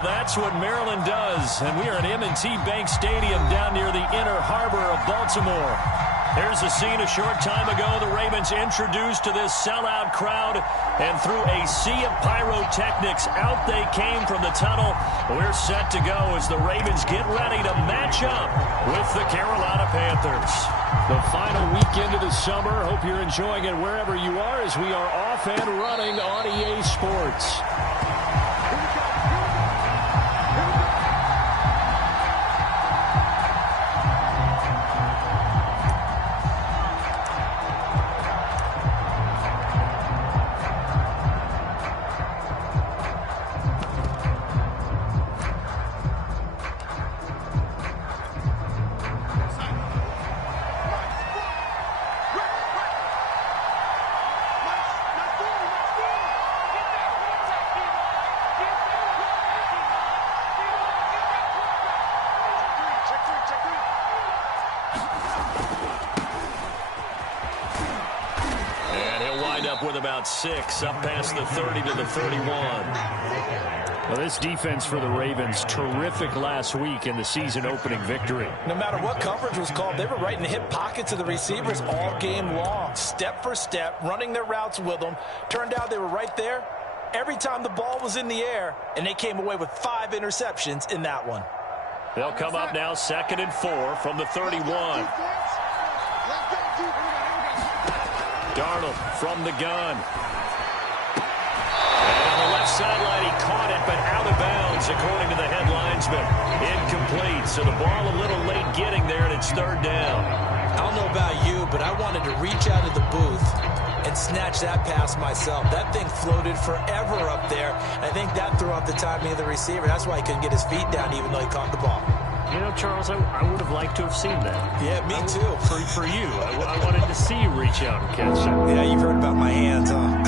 That's what Maryland does, and we are at M&T Bank Stadium down near the inner harbor of Baltimore. Here's a scene a short time ago. The Ravens introduced to this sellout crowd, and through a sea of pyrotechnics, out they came from the tunnel. We're set to go as the Ravens get ready to match up with the Carolina Panthers. The final weekend of the summer. Hope you're enjoying it wherever you are as we are off and running on EA Sports. With about 6 up past the 30 to the 31. Well, this defense for the Ravens, terrific last week in the season opening victory. No matter what coverage was called, they were right in the hip pockets of the receivers all game long, step for step, running their routes with them. Turned out they were right there every time the ball was in the air, and they came away with 5 interceptions in that one. They'll come up now 2nd and 4 from the 31. Darnold from the gun. And on the left sideline, he caught it, but out of bounds, according to the head linesman. Incomplete, so the ball a little late getting there, and it's 3rd down. I don't know about you, but I wanted to reach out of the booth and snatch that pass myself. That thing floated forever up there. I think that threw off the timing of the receiver. That's why he couldn't get his feet down, even though he caught the ball. You know, Charles, I would have liked to have seen that. Yeah, me too. For you. I wanted to see you reach out and catch it. Yeah, you've heard about my hands, huh?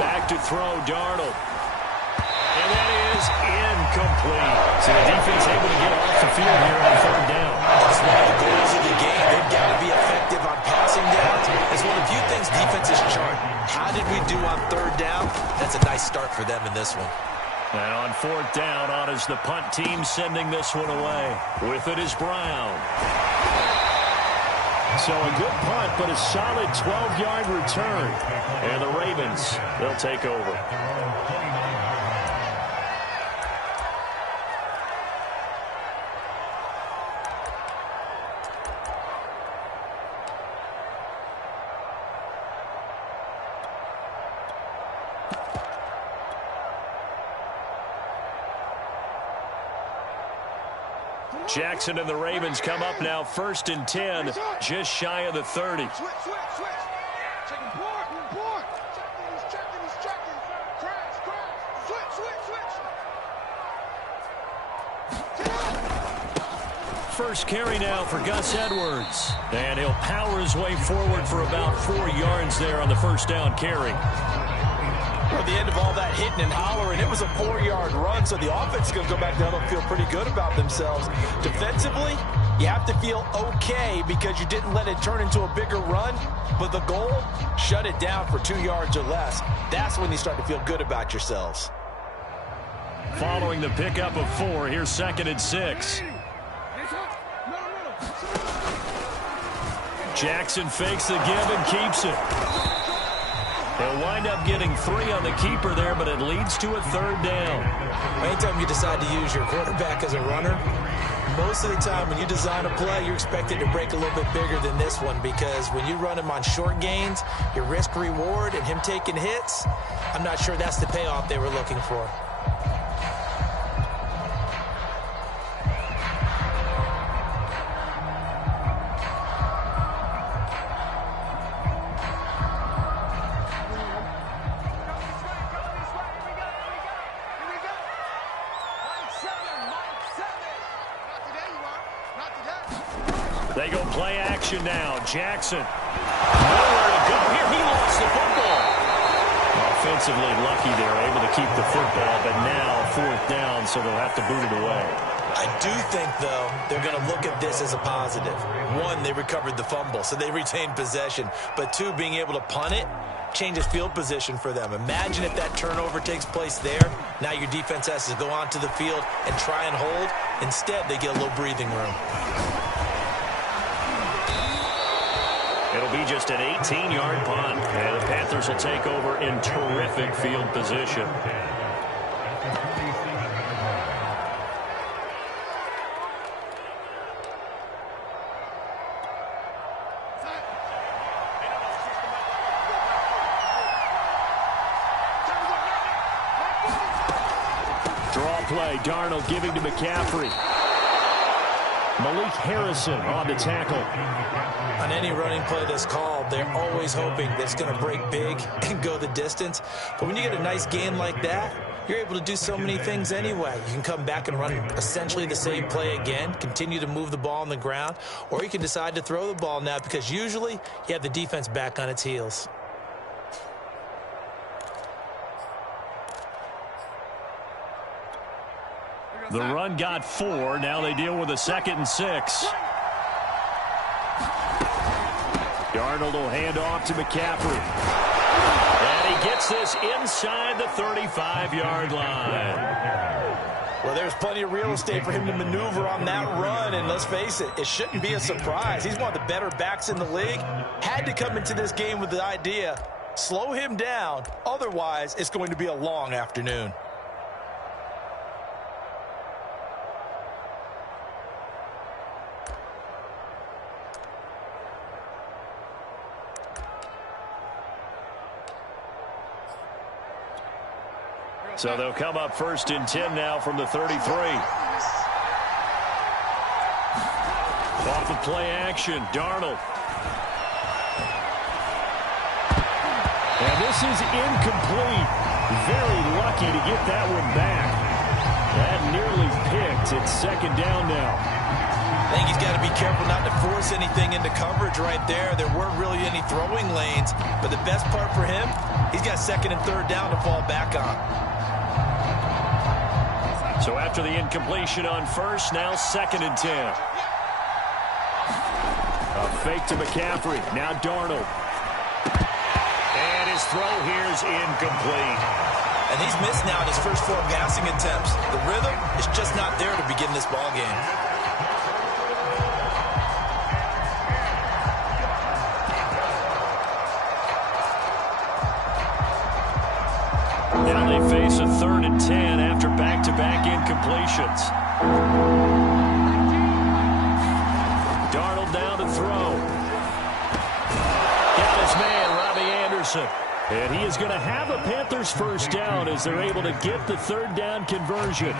Back to throw, Darnold. And that is incomplete. So the defense able to get off the field here on 3rd down. That's one of the goals of the game. They've got to be effective on passing downs. It's one of the few things defenses chart. How did we do on 3rd down? That's a nice start for them in this one. And on 4th down, on is the punt team sending this one away. With it is Brown. So a good punt, but a solid 12-yard return. And the Ravens, they'll take over. Jackson and the Ravens come up now 1st and 10, just shy of the 30. Switch. Checking board. He's checking. Crash. Switch. First carry now for Gus Edwards. And he'll power his way forward for about 4 yards there on the 1st down carry. At the end of all that hitting and hollering, it was a 4-yard run, so the offense is going to go back down and feel pretty good about themselves. Defensively, you have to feel okay because you didn't let it turn into a bigger run, but the goal, shut it down for 2 yards or less. That's when you start to feel good about yourselves. Following the pickup of 4, here's 2nd and 6. Jackson fakes the give and keeps it. They'll wind up getting 3 on the keeper there, but it leads to a 3rd down. Anytime you decide to use your quarterback as a runner, most of the time when you design a play, you're expected to break a little bit bigger than this one because when you run him on short gains, your risk-reward and him taking hits, I'm not sure that's the payoff they were looking for. They go play action now. Jackson. Nowhere to go here. He lost the football. Offensively lucky they're able to keep the football, but now 4th down, so they'll have to boot it away. I do think, though, they're going to look at this as a positive. One, they recovered the fumble, so they retained possession. But two, being able to punt it changes field position for them. Imagine if that turnover takes place there. Now your defense has to go onto the field and try and hold. Instead, they get a little breathing room. It'll be just an 18-yard punt, and the Panthers will take over in terrific field position. Draw play, Darnold giving to McCaffrey. Malik Harrison on the tackle. On any running play that's called, they're always hoping that it's going to break big and go the distance. But when you get a nice gain like that, you're able to do so many things anyway. You can come back and run essentially the same play again, continue to move the ball on the ground, or you can decide to throw the ball now because usually you have the defense back on its heels. The run got 4. Now they deal with a 2nd and 6. Darnold will hand off to McCaffrey. And he gets this inside the 35-yard line. Well, there's plenty of real estate for him to maneuver on that run, and let's face it, it shouldn't be a surprise. He's one of the better backs in the league. Had to come into this game with the idea, slow him down, otherwise it's going to be a long afternoon. So they'll come up 1st and 10 now from the 33. Off of play action, Darnold. And this is incomplete. Very lucky to get that one back. That nearly picked. It's 2nd down now. I think he's got to be careful not to force anything into coverage right there. There weren't really any throwing lanes. But the best part for him, he's got 2nd and 3rd down to fall back on. So after the incompletion on 1st, now 2nd and 10. A fake to McCaffrey. Now Darnold. And his throw here is incomplete. And he's missed now in his first 4 passing attempts. The rhythm is just not there to begin this ball game. Now they face a 3rd and 10 after back-to-back incompletions. Darnold down to throw. Got his man, Robbie Anderson. And he is going to have a Panthers 1st down as they're able to get the 3rd down conversion.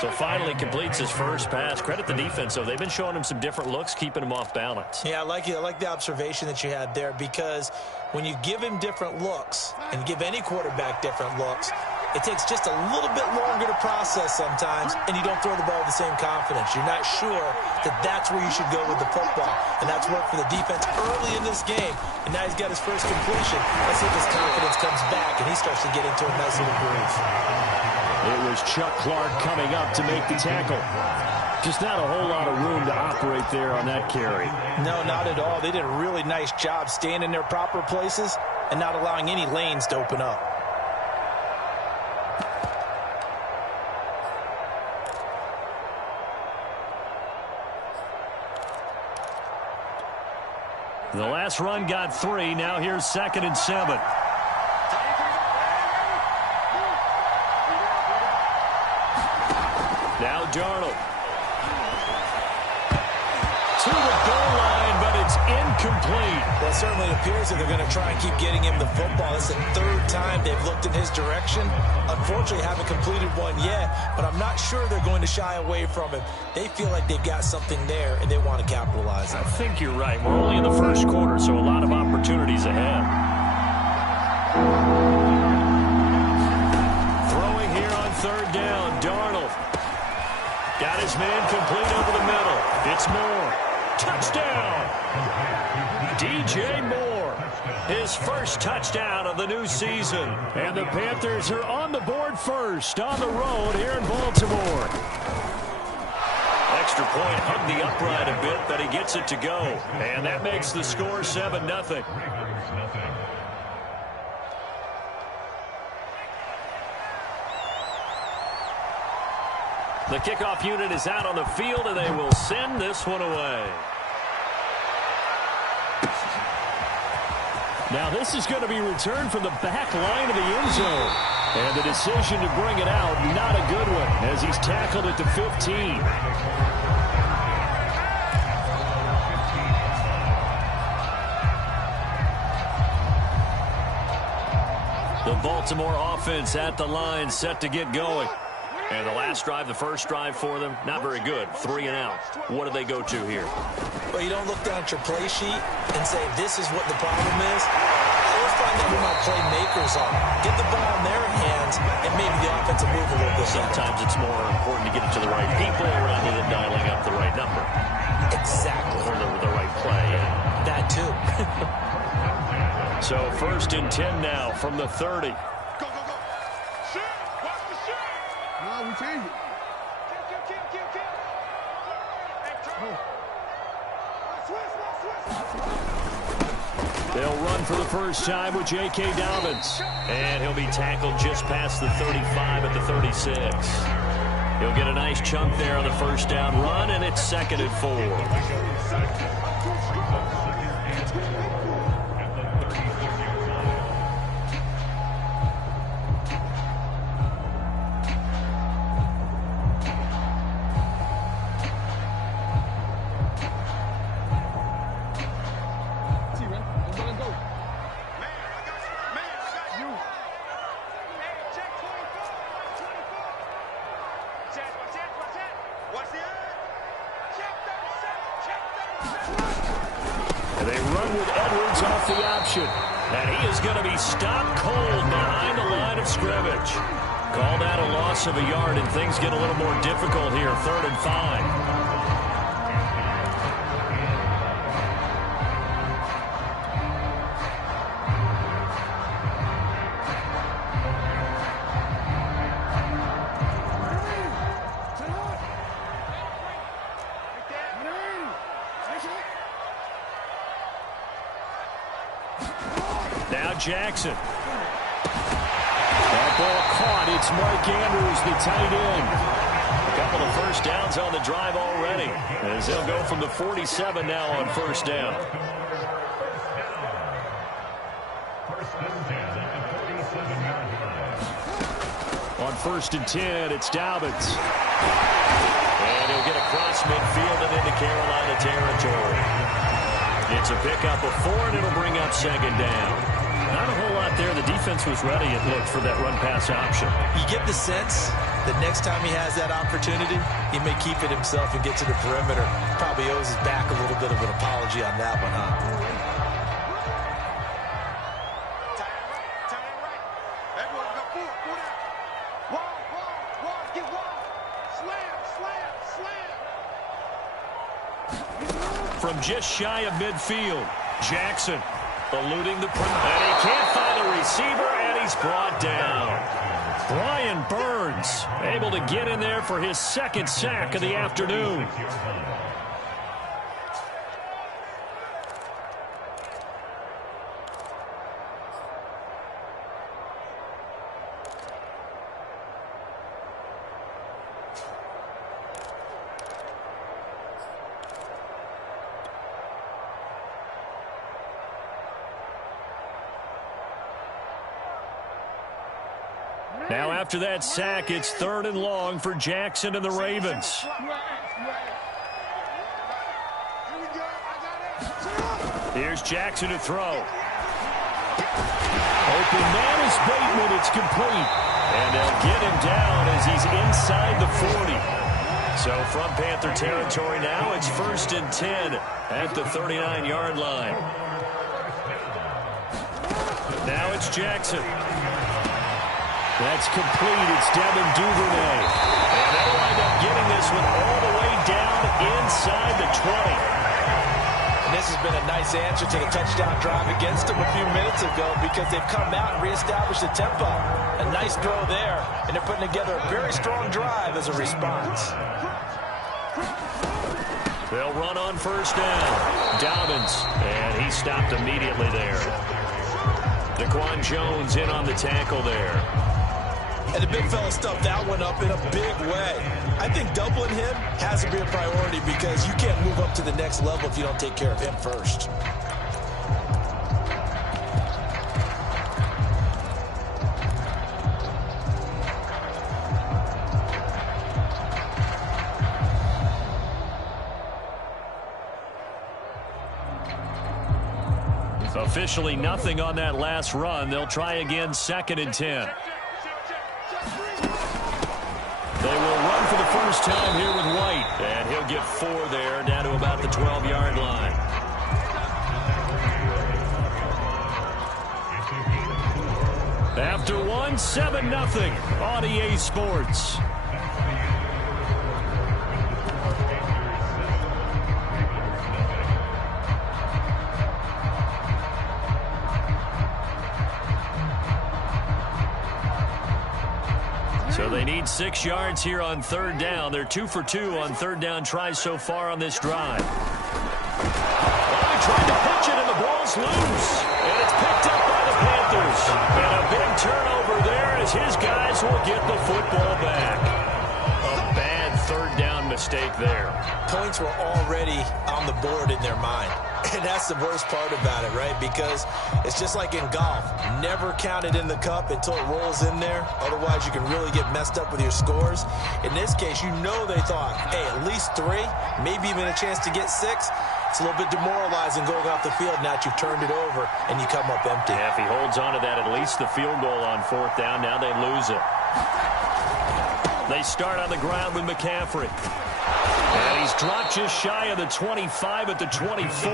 So finally completes his first pass. Credit the defense, though. They've been showing him some different looks, keeping him off balance. Yeah, I like the observation that you had there, because when you give him different looks and give any quarterback different looks, it takes just a little bit longer to process sometimes, and you don't throw the ball with the same confidence. You're not sure that that's where you should go with the football, and that's worked for the defense early in this game, and now he's got his first completion. Let's see if his confidence comes back, and he starts to get into a nice little groove. It was Chuck Clark coming up to make the tackle. Just not a whole lot of room to operate there on that carry. No, not at all. They did a really nice job staying in their proper places and not allowing any lanes to open up. The last run got 3. Now here's 2nd and 7. Now Darnold. To the goal line, but it's incomplete. Well, it certainly appears that they're going to try and keep getting him the football. It's the 3rd time they've looked in his direction. Unfortunately, haven't completed one yet, but I'm not sure they're going to shy away from him. They feel like they've got something there, and they want to capitalize on it. I think you're right. We're only in the 1st quarter, so a lot of opportunities ahead. Throwing here on 3rd down, Darnold. Got his man complete over the middle. It's Moore. Touchdown! DJ Moore. His first touchdown of the new season. And the Panthers are on the board first on the road here in Baltimore. extra point hugged the upright a bit, but he gets it to go. And that makes the score 7-0. The kickoff unit is out on the field, and they will send this one away. Now this is going to be returned from the back line of the end zone. And the decision to bring it out, not a good one, as he's tackled at the 15. The Baltimore offense at the line, set to get going. And the last drive, the first drive for them, not very good. 3 and out. What do they go to here? Well, you don't look down at your play sheet and say, this is what the problem is. We'll find out who my playmakers are. Get the ball in their hands, and maybe the offense will move a little bit. Sometimes it's more important to get it to the right people rather than dialing up the right number. Exactly. Or the right play. That too. So 1st and 10 now from the 30. Go, go, go. Shit. Watch the shit. No, we change it. Kill. Hey, turn. Switch. They'll run for the first time with J.K. Dobbins. And he'll be tackled just past the 35 at the 36. He'll get a nice chunk there on the first down run, and it's 2nd and 4. They run with Edwards off the option. And he is going to be stopped cold behind the line of scrimmage. Call that a loss of a yard, and things get a little more difficult here. 3rd and 5. Now Jackson. That ball caught. It's Mark Andrews, the tight end. A couple of first downs on the drive already, as they'll go from the 47 now on first down. On 1st and 10, it's Dobbins. And he'll get across midfield and into Carolina territory. It's a pickup of 4, and it'll bring up 2nd down. Not a whole lot there. The defense was ready, it looked, for that run-pass option. You get the sense that next time he has that opportunity, he may keep it himself and get to the perimeter. Probably owes his back a little bit of an apology on that one, huh? Everyone got 4. Wall. Get wall. Slam. From just shy of midfield, Jackson eluding the perimeter. And he can't find a receiver, and he's brought down. Brian Burns able to get in there for his 2nd sack of the afternoon. Now after that sack, it's 3rd and long for Jackson and the Ravens. Here's Jackson to throw. Open man is Bateman. It's complete. And they'll get him down as he's inside the 40. So from Panther territory now, it's 1st and 10 at the 39-yard line. Now it's Jackson. That's complete. It's Devin Duvernay. And they'll wind up getting this one all the way down inside the 20. And this has been a nice answer to the touchdown drive against them a few minutes ago, because they've come out and reestablished the tempo. A nice throw there, and they're putting together a very strong drive as a response. They'll run on first down. Dobbins, and he stopped immediately there. Daquan Jones in on the tackle there. And the big fella stuffed that one up in a big way. I think doubling him has to be a priority because you can't move up to the next level if you don't take care of him first. Officially nothing on that last run. They'll try again, 2nd and 10. They will run for the first time here with White. And he'll get 4 there, down to about the 12-yard line. After one, 7-0 on EA Sports. So they need 6 yards here on 3rd down. They're 2 for 2 on 3rd down tries so far on this drive. Oh, he tried to pitch it, and the ball's loose. And it's picked up by the Panthers. And a big turnover there as his guys will get the football back. A bad 3rd down mistake there. Points were already on the board in their mind. And that's the worst part about it, right? Because it's just like in golf. Never count it in the cup until it rolls in there. Otherwise, you can really get messed up with your scores. In this case, you know they thought, hey, at least 3, maybe even a chance to get 6. It's a little bit demoralizing going off the field now that you've turned it over and you come up empty. Yeah, if he holds on to that, at least the field goal on 4th down. Now they lose it. They start on the ground with McCaffrey. And he's dropped just shy of the 25 at the 24.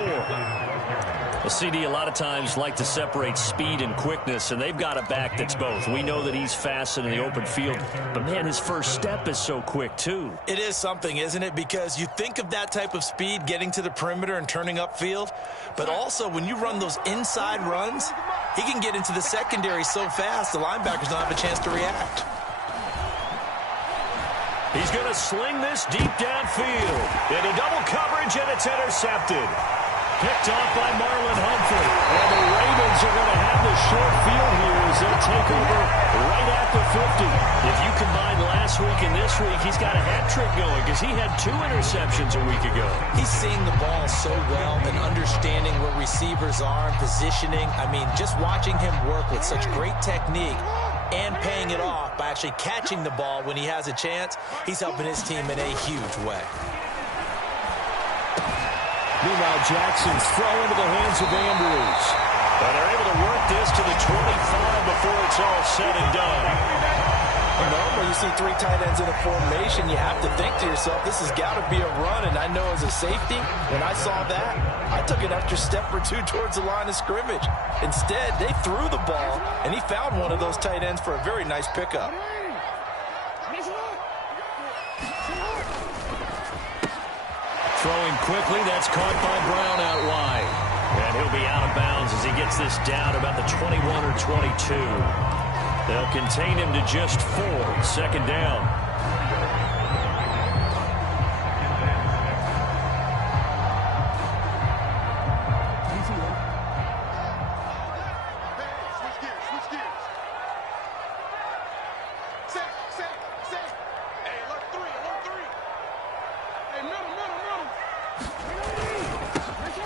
Well, CD, a lot of times like to separate speed and quickness, and they've got a back that's both. We know that he's fast in the open field, but, man, his first step is so quick, too. It is something, isn't it? Because you think of that type of speed getting to the perimeter and turning upfield, but also when you run those inside runs, he can get into the secondary so fast the linebackers don't have a chance to react. He's going to sling this deep downfield. Into double coverage, and it's intercepted. Picked off by Marlon Humphrey. And the Ravens are going to have the short field here as they'll take over right at the 50. If you combine last week and this week, he's got a hat trick going because he had 2 interceptions a week ago. He's seeing the ball so well and understanding where receivers are and positioning. I mean, just watching him work with such great technique and paying it off by actually catching the ball when he has a chance, he's helping his team in a huge way. Meanwhile, Jackson's throw into the hands of Andrews. But they're able to work this to the 25 before it's all said and done. When you see 3 tight ends in a formation, you have to think to yourself, this has got to be a run. And I know as a safety, when I saw that, I took an extra step or 2 towards the line of scrimmage. Instead, they threw the ball, and he found one of those tight ends for a very nice pickup. Throwing quickly, that's caught by Brown out wide. And he'll be out of bounds as he gets this down about the 21 or 22. They'll contain him to just 4, 2nd down.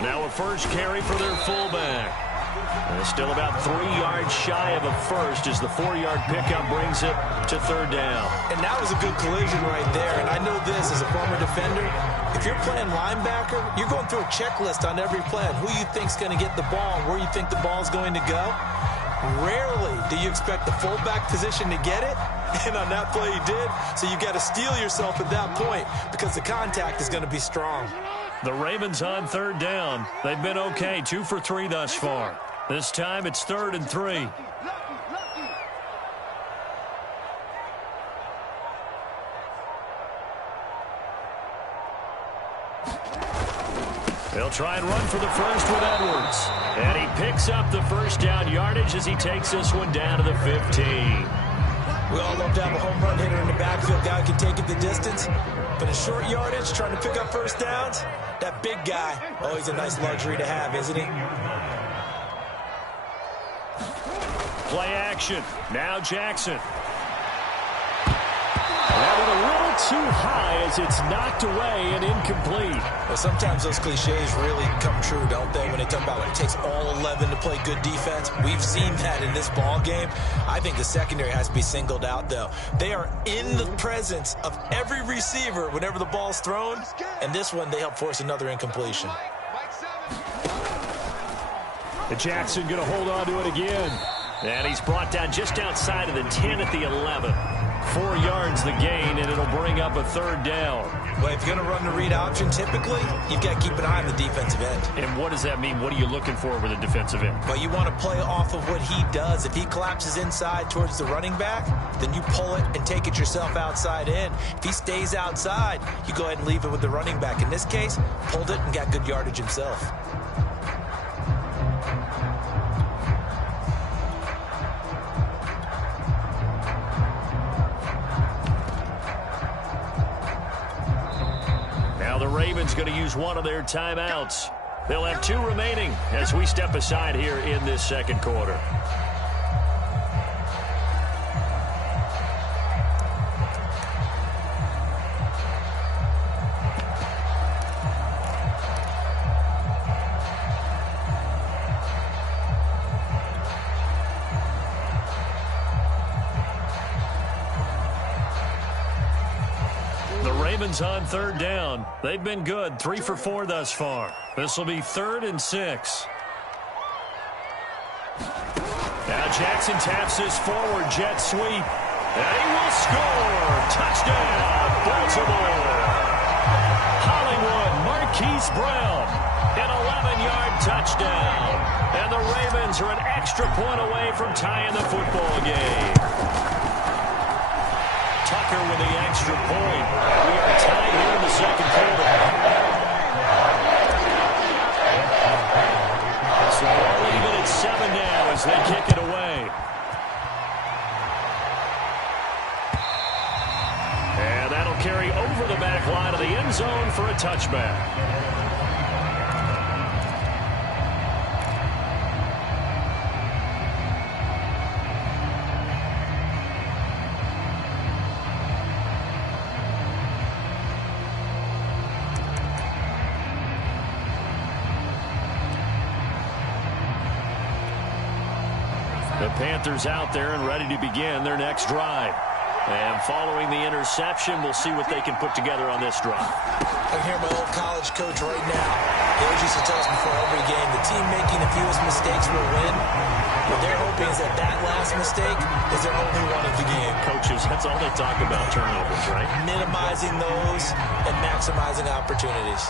Now a first carry for their fullback. And still about 3 yards shy of a first as the 4-yard pickup brings it to 3rd down. And that was a good collision right there. And I know this as a former defender. If you're playing linebacker, you're going through a checklist on every play on who you think's going to get the ball and where you think the ball's going to go. Rarely do you expect the fullback position to get it. And on that play he did. So you got to steel yourself at that point because the contact is going to be strong. The Ravens on 3rd down. They've been okay, 2 for 3 thus far. This time it's 3rd and 3. They'll try and run for the first with Edwards. And he picks up the first down yardage as he takes this one down to the 15. We all love to have a home run hitter in the backfield, guy who can take it the distance. But in short yardage, trying to pick up first downs, that big guy, always a nice luxury to have, isn't he? Play action. Now Jackson. That one a little too high as it's knocked away and incomplete. Well, sometimes those cliches really come true, don't they, when they talk about it takes all 11 to play good defense. We've seen that in this ball game. I think the secondary has to be singled out, though. They are in the presence of every receiver whenever the ball's thrown, and this one they help force another incompletion. And Jackson going to hold on to it again. And he's brought down just outside of the 10 at the 11. 4 yards the gain, and it'll bring up a third down. Well, if you're going to run the read option, typically, you've got to keep an eye on the defensive end. And what does that mean? What are you looking for with a defensive end? Well, you want to play off of what he does. If he collapses inside towards the running back, then you pull it and take it yourself outside in. If he stays outside, you go ahead and leave it with the running back. In this case, pulled it and got good yardage himself. The Ravens going to use one of their timeouts. They'll have 2 remaining as we step aside here in this second quarter. On third down. They've been good. 3 for 4 thus far. This will be 3rd and 6. Now Jackson taps his forward jet sweep. And he will score. Touchdown, Baltimore. Hollywood Marquise Brown. An 11-yard touchdown. And the Ravens are an extra point away from tying the football game. Tucker with the extra point. We are tied here in the second quarter. So we're even at 7 now as they kick it away. And that'll carry over the back line of the end zone for a touchback. The Panthers out there and ready to begin their next drive. And following the interception, we'll see what they can put together on this drive. I can hear my old college coach right now. He always used to tell us before every game, the team making the fewest mistakes will win. What they're hoping is that that last mistake is their only one of the game. Coaches, that's all they talk about, turnovers, right? Minimizing those and maximizing opportunities.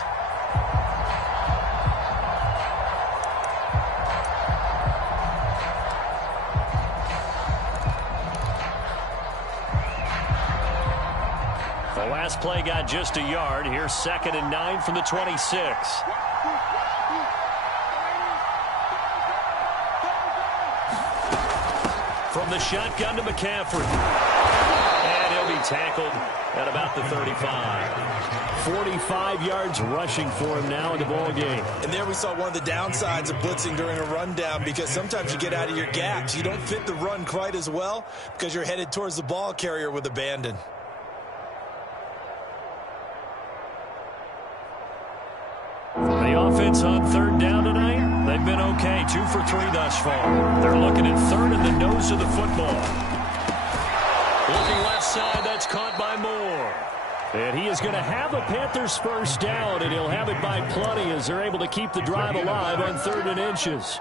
Last play got just a yard. Here's 2nd and 9 from the 26. From the shotgun to McCaffrey. And he'll be tackled at about the 35. 45 yards rushing for him now in the ball game. And there we saw one of the downsides of blitzing during a rundown, because sometimes you get out of your gaps. You don't fit the run quite as well because you're headed towards the ball carrier with abandon. The offense on 3rd down tonight, they've been okay. 2 for 3 thus far. They're looking at 3rd in the nose of the football. Looking left side, that's caught by Moore. And he is going to have a Panthers first down, and he'll have it by plenty as they're able to keep the drive alive on 3rd and inches.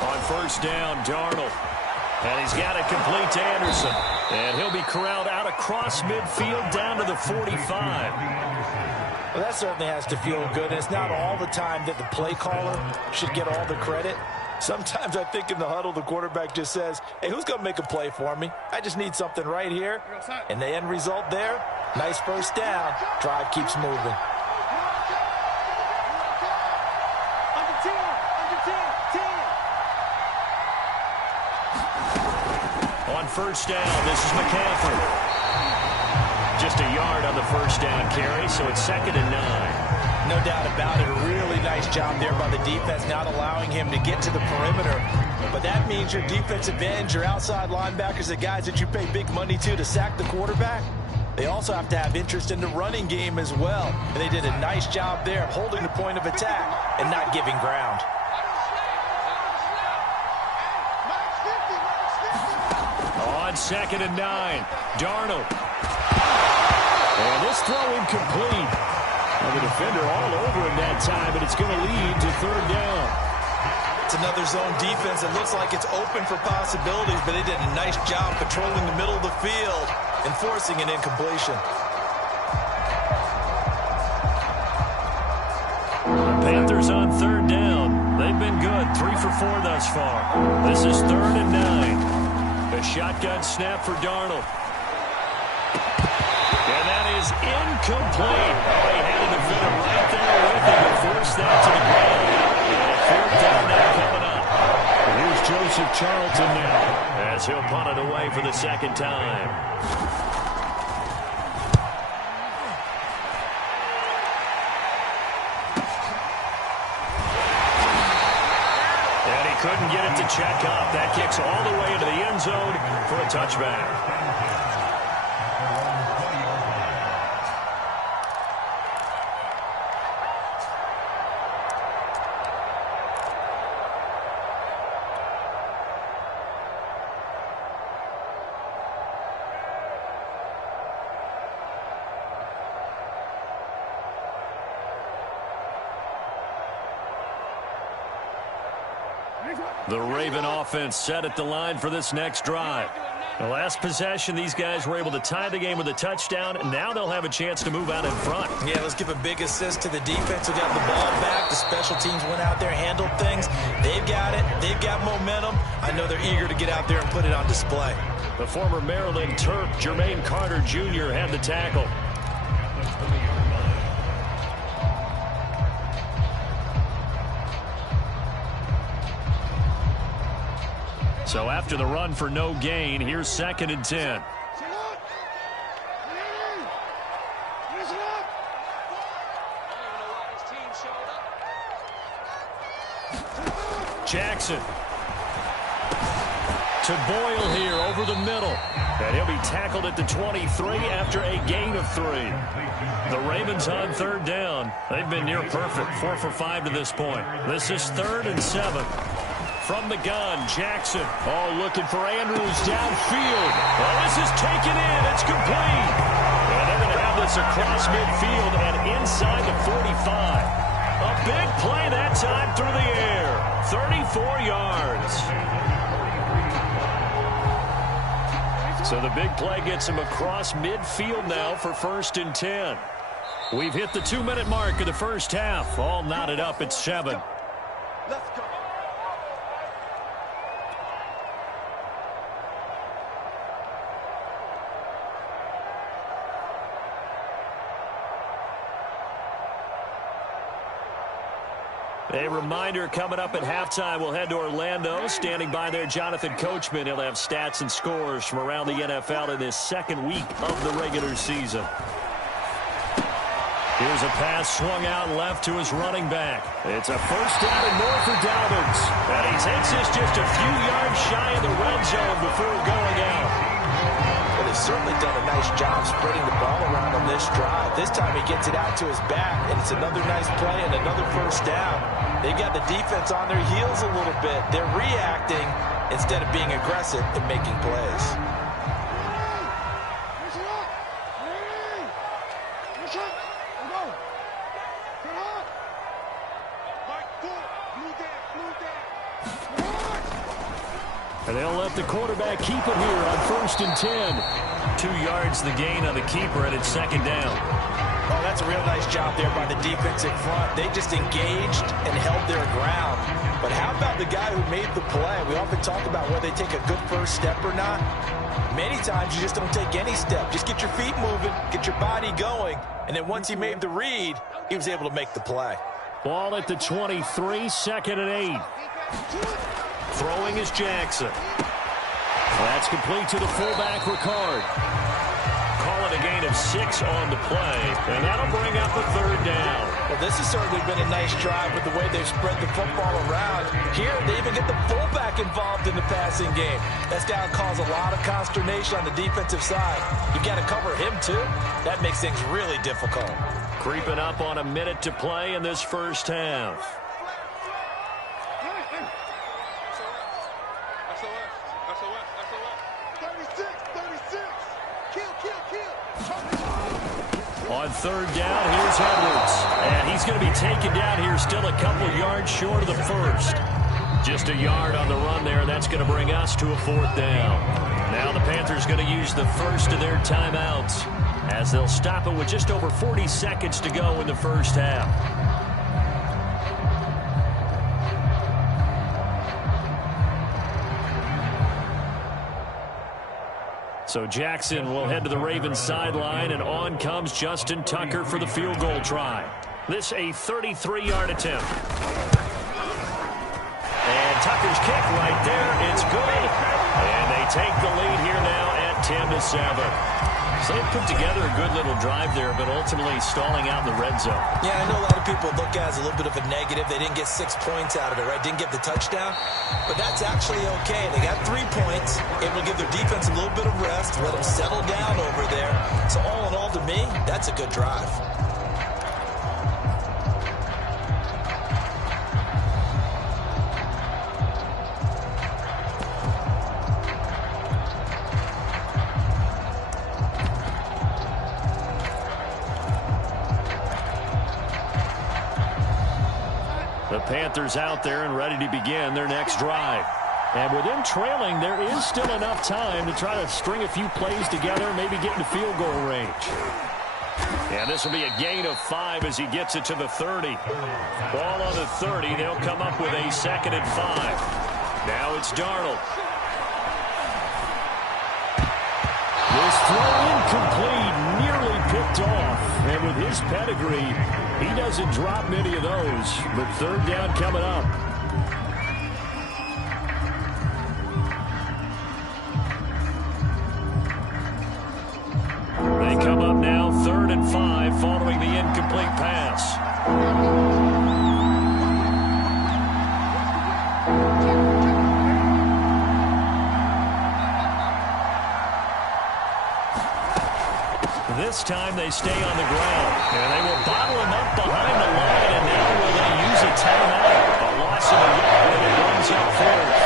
On first down, Darnold. And he's got it complete to Anderson. And he'll be corralled out across midfield down to the 45. Well, that certainly has to feel good. And it's not all the time that the play caller should get all the credit. Sometimes I think in the huddle, the quarterback just says, hey, who's going to make a play for me? I just need something right here. And the end result there, nice first down. Drive keeps moving. On first down, this is McCaffrey. Just a yard on the first down carry, so it's 2nd and 9. No doubt about it. A really nice job there by the defense, not allowing him to get to the perimeter. But that means your defensive ends, your outside linebackers, the guys that you pay big money to sack the quarterback, they also have to have interest in the running game as well. And they did a nice job there of holding the point of attack and not giving ground. On 2nd and 9, Darnold. And this throw incomplete. And the defender all over him that time, but it's going to lead to 3rd down. It's another zone defense. It looks like it's open for possibilities, but they did a nice job patrolling the middle of the field and forcing an incompletion. The Panthers on 3rd down. They've been good, 3 for 4 thus far. This is 3rd and 9. A shotgun snap for Darnold. And that is incomplete. Oh, he had a defender right there with him to force that to the ground. And 4th down now coming up. And here's Joseph Charlton now as he'll punt it away for the 2nd time. And he couldn't get it to check up. That kicks all the way into the end zone for a touchback. The Raven offense set at the line for this next drive. The last possession, these guys were able to tie the game with a touchdown, and now they'll have a chance to move out in front. Yeah, let's give a big assist to the defense who got the ball back. The special teams went out there, handled things. They've got it. They've got momentum. I know they're eager to get out there and put it on display. The former Maryland Terp, Jermaine Carter Jr., had the tackle. So after the run for no gain, here's 2nd and 10. Jackson to Boyle here over the middle. And he'll be tackled at the 23 after a gain of 3. The Ravens on 3rd down. They've been near perfect, 4 for 5 to this point. This is 3rd and 7. From the gun, Jackson. Oh, looking for Andrews downfield. Well, this is taken in. It's complete. And they're going to have this across midfield and inside the 45. A big play that time through the air. 34 yards. So the big play gets him across midfield now for 1st and 10. We've hit the 2-minute mark of the first half. All knotted up at 7. Let's go. A reminder coming up at halftime, we'll head to Orlando. Standing by there, Jonathan Coachman. He'll have stats and scores from around the NFL in this 2nd week of the regular season. Here's a pass swung out left to his running back. It's a 1st down and more for Dobbins. And he takes this just a few yards shy of the red zone before going out. Well, they've certainly done a nice job spreading the ball around on this drive. This time he gets it out to his back, and it's another nice play and another 1st down. They've got the defense on their heels a little bit. They're reacting instead of being aggressive and making plays. And they'll let the quarterback keep it here on 1st and 10. 2 yards the gain on the keeper, and it's 2nd down. Oh, that's a real nice job there by the defensive front. They just engaged and held their ground. But how about the guy who made the play? We often talk about whether they take a good first step or not. Many times you just don't take any step. Just get your feet moving, get your body going. And then once he made the read, he was able to make the play. Ball at the 23, 2nd and 8. Throwing is Jackson. That's complete to the fullback, Ricard. Call it a gain of 6 on the play, and that'll bring up a 3rd down. Well, this has certainly been a nice drive with the way they've spread the football around. Here, they even get the fullback involved in the passing game. That's got to cause a lot of consternation on the defensive side. You've got to cover him, too. That makes things really difficult. Creeping up on a minute to play in this first half. On 3rd down, here's Edwards. And he's going to be taken down here, still a couple yards short of the 1st. Just a yard on the run there. That's going to bring us to a 4th down. Now the Panthers going to use the first of their timeouts as they'll stop it with just over 40 seconds to go in the first half. So Jackson will head to the Ravens sideline, and on comes Justin Tucker for the field goal try. This a 33-yard attempt. And Tucker's kick right there. It's good. And they take the lead here now at 10-7. So they put together a good little drive there, but ultimately stalling out in the red zone. Yeah, I know a lot of people look at it as a little bit of a negative. They didn't get 6 points out of it, right? Didn't get the touchdown. But that's actually okay. They got 3 points, able to give their defense a little bit of rest, let them settle down over there. So all in all, to me, that's a good drive. The Panthers out there and ready to begin their next drive. And with them trailing, there is still enough time to try to string a few plays together, maybe get into field goal range. And this will be a gain of 5 as he gets it to the 30. Ball on the 30. They'll come up with a 2nd and 5. Now it's Darnold. This throw incomplete, nearly picked off. And with his pedigree, he doesn't drop many of those. But 3rd down coming up. They come up now 3rd and 5 following the incomplete pass. This time they stay on the ground. And they will bottle him up behind the line. And now will they use a timeout? A loss of a yard, and it runs up 4th.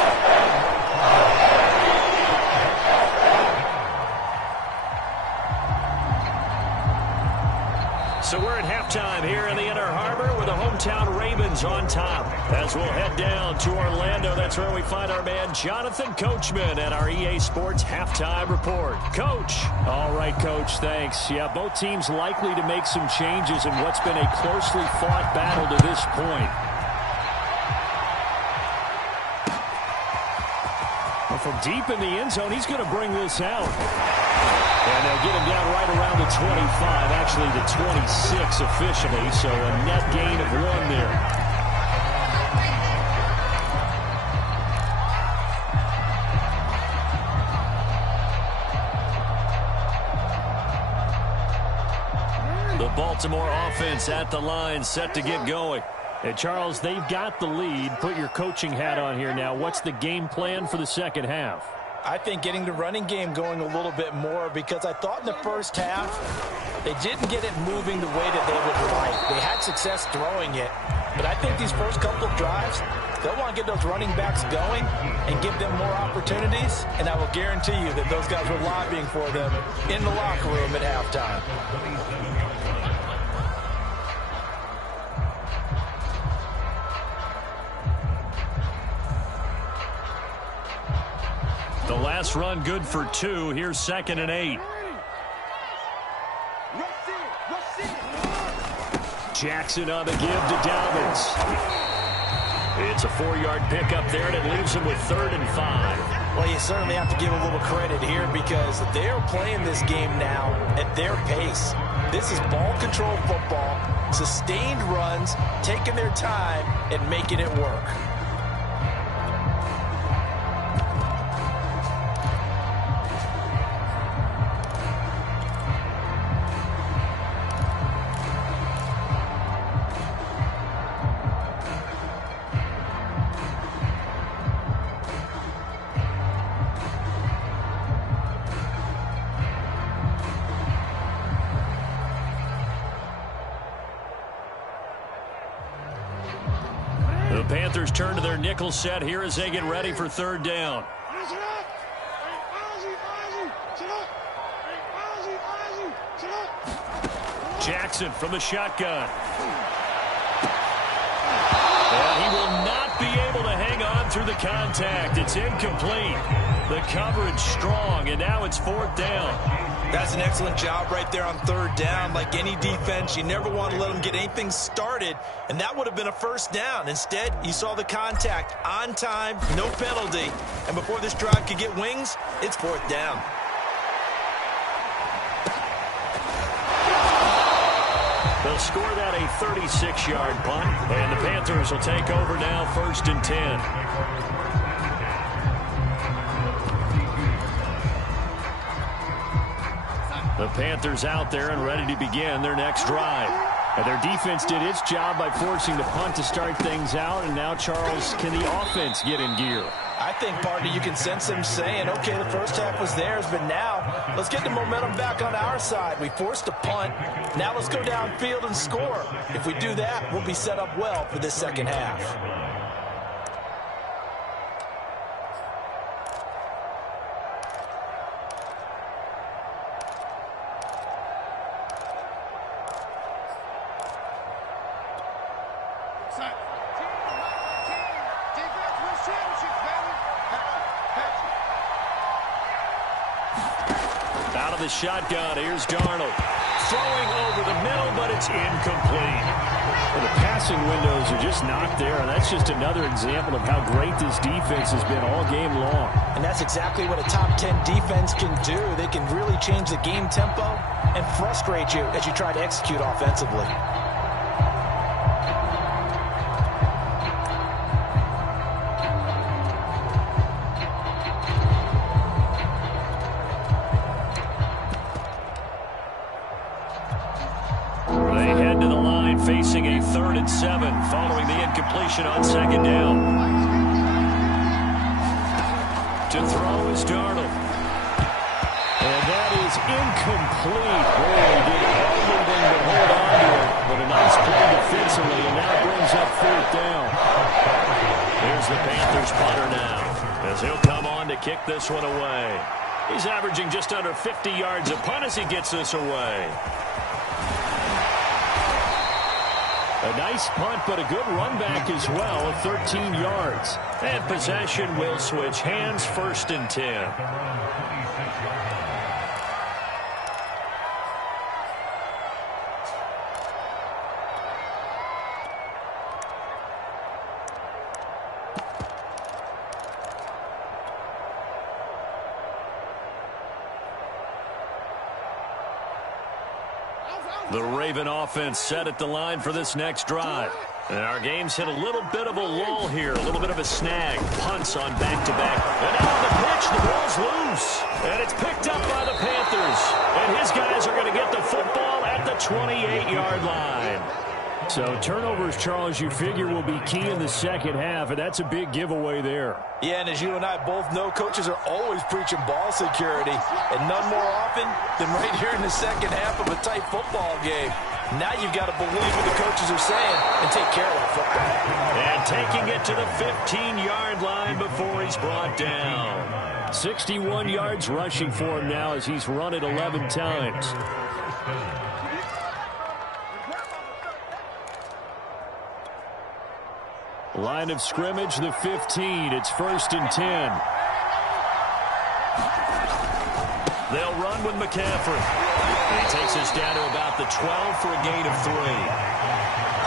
So we're at halftime here in the Inner Harbor with the hometown Ravens on top. As we'll head down to Orlando, that's where we find our man Jonathan Coachman at our EA Sports Halftime Report. Coach. All right, Coach, thanks. Yeah, both teams likely to make some changes in what's been a closely fought battle to this point. Well, from deep in the end zone, he's going to bring this out. And they'll get him down right around the 25, actually the 26 officially, so a net gain of 1 there. The Baltimore offense at the line, set to get going. Hey, Charles, they've got the lead. Put your coaching hat on here now. What's the game plan for the second half? I think getting the running game going a little bit more, because I thought in the first half they didn't get it moving the way that they would like. They had success throwing it, but I think these first couple of drives, they'll want to get those running backs going and give them more opportunities, and I will guarantee you that those guys were lobbying for them in the locker room at halftime. The last run good for 2. Here's 2nd and 8. Jackson on the give to Dobbins. It's a 4-yard pickup there, and it leaves him with 3rd and 5. Well, you certainly have to give a little credit here because they're playing this game now at their pace. This is ball control football, sustained runs, taking their time and making it work. The Panthers turn to their nickel set here as they get ready for 3rd down. Jackson from the shotgun. And he will not be able to hang on through the contact. It's incomplete. The coverage strong, and now it's 4th down. That's an excellent job right there on 3rd down. Like any defense, you never want to let them get anything started, and that would have been a 1st down. Instead, you saw the contact on time, no penalty, and before this drive could get wings, it's 4th down. They'll score that a 36-yard punt, and the Panthers will take over now 1st and 10. The Panthers out there and ready to begin their next drive. And their defense did its job by forcing the punt to start things out, and now, Charles, can the offense get in gear? I think, partner, you can sense them saying, okay, the first half was theirs, but now let's get the momentum back on our side. We forced a punt. Now let's go downfield and score. If we do that, we'll be set up well for this second half. Out of the shotgun, here's Darnold. Throwing over the middle, but it's incomplete. Well, the passing windows are just not there, and that's just another example of how great this defense has been all game long. And that's exactly what a top 10 defense can do. They can really change the game tempo and frustrate you as you try to execute offensively. Facing a 3rd and 7 following the incompletion on 2nd down. To throw is Darnold. And that is incomplete. Boy, did everything but hold on to it. But a nice play defensively, and now brings up 4th down. Here's the Panthers punter now, as he'll come on to kick this one away. He's averaging just under 50 yards a punt as he gets this away. A nice punt, but a good run back as well at 13 yards. And possession will switch hands, 1st and 10. The Raven offense set at the line for this next drive. And our game's hit a little bit of a lull here, a little bit of a snag. Punts on back-to-back. And now the pitch, the ball's loose. And it's picked up by the Panthers. And his guys are going to get the football at the 28-yard line. So turnovers, Charles, you figure will be key in the second half, and that's a big giveaway there. Yeah, and as you and I both know, coaches are always preaching ball security, and none more often than right here in the second half of a tight football game. Now you've got to believe what the coaches are saying and take care of that football. And taking it to the 15-yard line before he's brought down. 61 yards rushing for him now as he's run it 11 times. Line of scrimmage, the 15. It's 1st and 10. They'll run with McCaffrey. He takes us down to about the 12 for a gain of 3.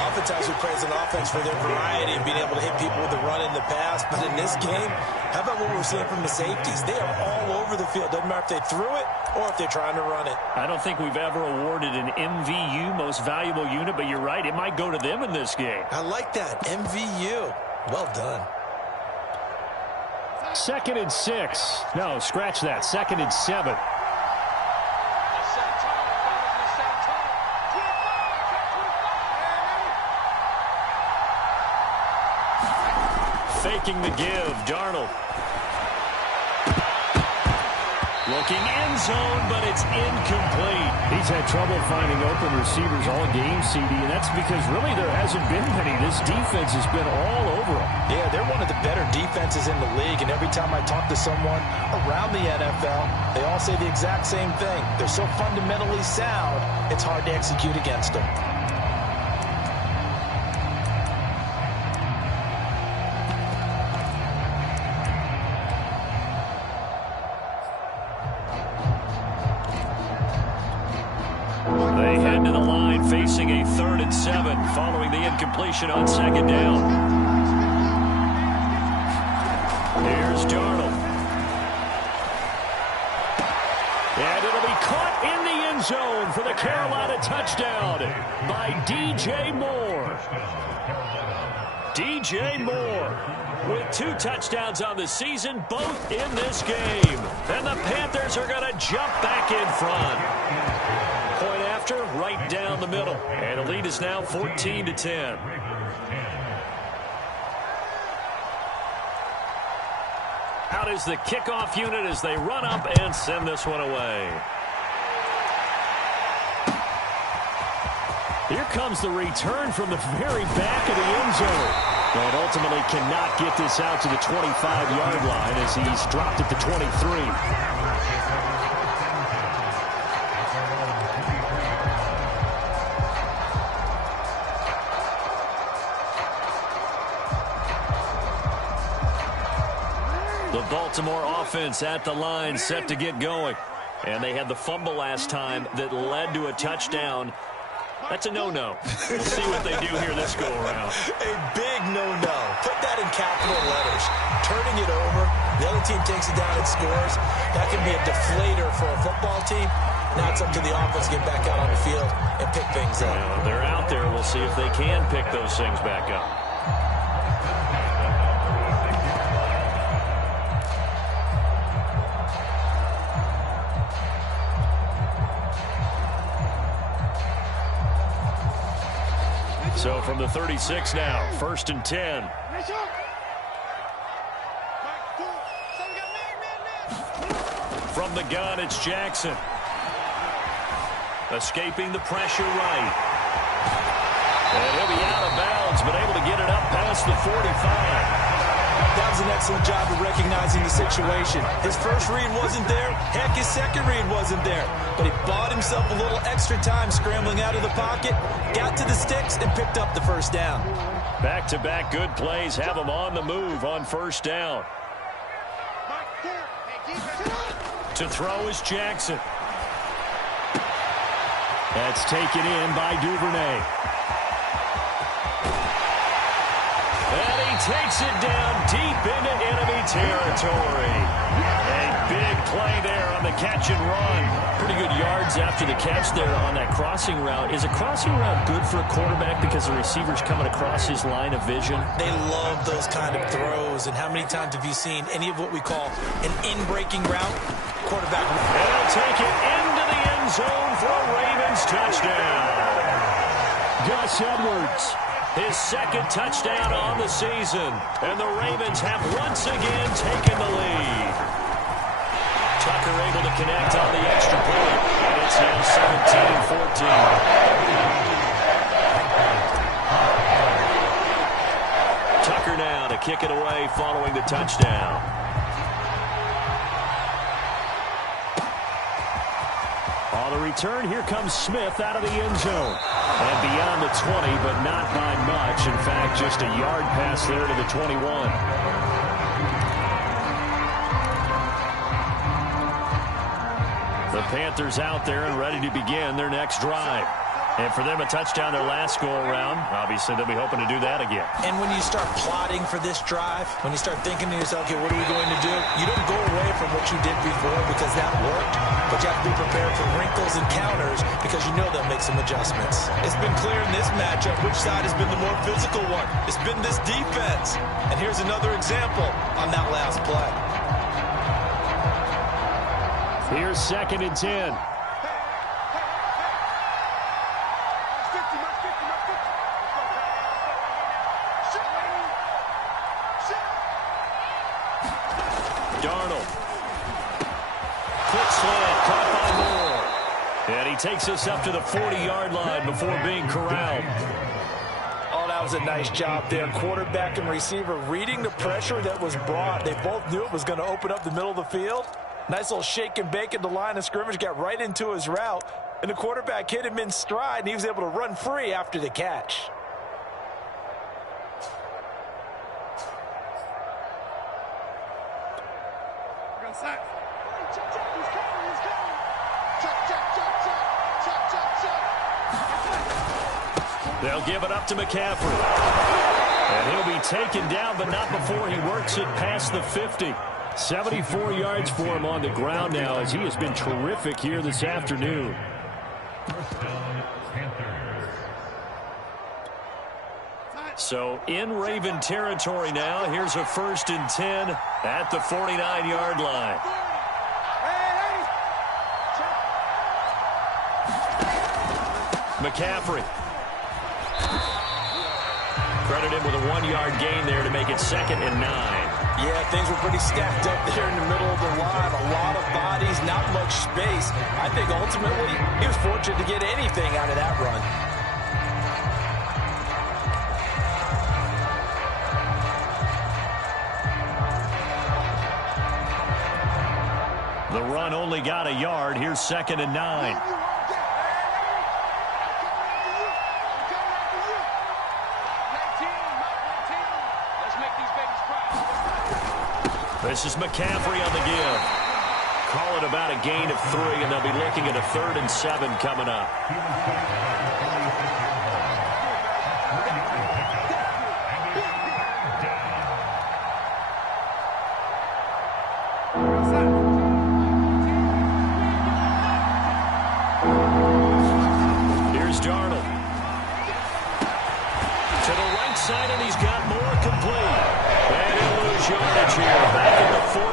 Oftentimes we praise an offense for their variety and being able to hit people with the run in the pass. But in this game, how about what we're seeing from the safeties? They are all over the field. Doesn't matter if they threw it or if they're trying to run it. I don't think we've ever awarded an MVU, most valuable unit, but you're right. It might go to them in this game. I like that. MVU. Well done. 2nd and 6. No, scratch that. 2nd and 7. Faking the give, Darnold. Looking end zone, but it's incomplete. He's had trouble finding open receivers all game, CD, and that's because really there hasn't been many. This defense has been all over them. Yeah, they're one of the better defenses in the league, and every time I talk to someone around the NFL, they all say the exact same thing. They're so fundamentally sound, it's hard to execute against them. They head to the line facing a 3rd and 7 following the incompletion on 2nd down. Here's Darnold. And it'll be caught in the end zone for the Carolina touchdown by DJ Moore. DJ Moore with 2 touchdowns on the season, both in this game. And the Panthers are going to jump back in front. Point after, right down the middle. And the lead is now 14-10. Out is the kickoff unit as they run up and send this one away. Here comes the return from the very back of the end zone. And ultimately cannot get this out to the 25-yard line as he's dropped at the 23. The Baltimore offense at the line, set to get going. And they had the fumble last time that led to a touchdown. That's a no-no. We'll see what they do here this go-around. A big no-no. Put that in capital letters. Turning it over, the other team takes it down and scores. That can be a deflator for a football team. Now it's up to the offense to get back out on the field and pick things up. Well, they're out there. We'll see if they can pick those things back up. So from the 36 now, 1st and 10. From the gun, it's Jackson. Escaping the pressure right. And he'll be out of bounds, but able to get it up past the 45. That was an excellent job of recognizing the situation. His first read wasn't there. Heck, his second read wasn't there. But he bought himself a little extra time scrambling out of the pocket, got to the sticks, and picked up the first down. Back-to-back good plays have him on the move on 1st down. To throw is Jackson. That's taken in by Duvernay. And he takes it down deep into enemy territory. A big play there on the catch and run. Pretty good yards after the catch there on that crossing route. Is a crossing route good for a quarterback because the receiver's coming across his line of vision? They love those kind of throws. And how many times have you seen any of what we call an in-breaking route? Quarterback. And he'll take it into the end zone for a Ravens touchdown. Gus Edwards. His 2nd touchdown on the season. And the Ravens have once again taken the lead. Tucker able to connect on the extra point. And it's now 17-14. Tucker now to kick it away following the touchdown. On the return, here comes Smith out of the end zone. And beyond the 20, but not by much. In fact, just a yard pass there to the 21. Panthers out there and ready to begin their next drive. And for them, a touchdown their last go-around. Obviously, they'll be hoping to do that again. And when you start plotting for this drive, when you start thinking to yourself, okay, what are we going to do? You don't go away from what you did before because that worked, but you have to be prepared for wrinkles and counters because you know they'll make some adjustments. It's been clear in this matchup which side has been the more physical one. It's been this defense. And here's another example on that last play. Here's 2nd and 10. Darnold. Quick slant, caught by Moore. And he takes us up to the 40-yard line before being corralled. Oh, that was a nice job there. Quarterback and receiver reading the pressure that was brought. They both knew it was going to open up the middle of the field. Nice little shake and bake at the line of scrimmage, got right into his route. And the quarterback hit him in stride, and he was able to run free after the catch. They'll give it up to McCaffrey. And he'll be taken down, but not before he works it past the 50. 74 yards for him on the ground now as he has been terrific here this afternoon. So in Raven territory now. Here's a 1st and 10 at the 49-yard line. McCaffrey. Credit him with a 1-yard gain there to make it 2nd and 9. Yeah, things were pretty stacked up there in the middle of the line. A lot of bodies, not much space. I think ultimately he was fortunate to get anything out of that run. The run only got a yard. Here's 2nd and 9. This is McCaffrey on the give. Call it about a gain of 3, and they'll be looking at a 3rd and 7 coming up. Here's Darnold. To the right side, and he's got more complete. And he'll lose yardage here. Back at the 47.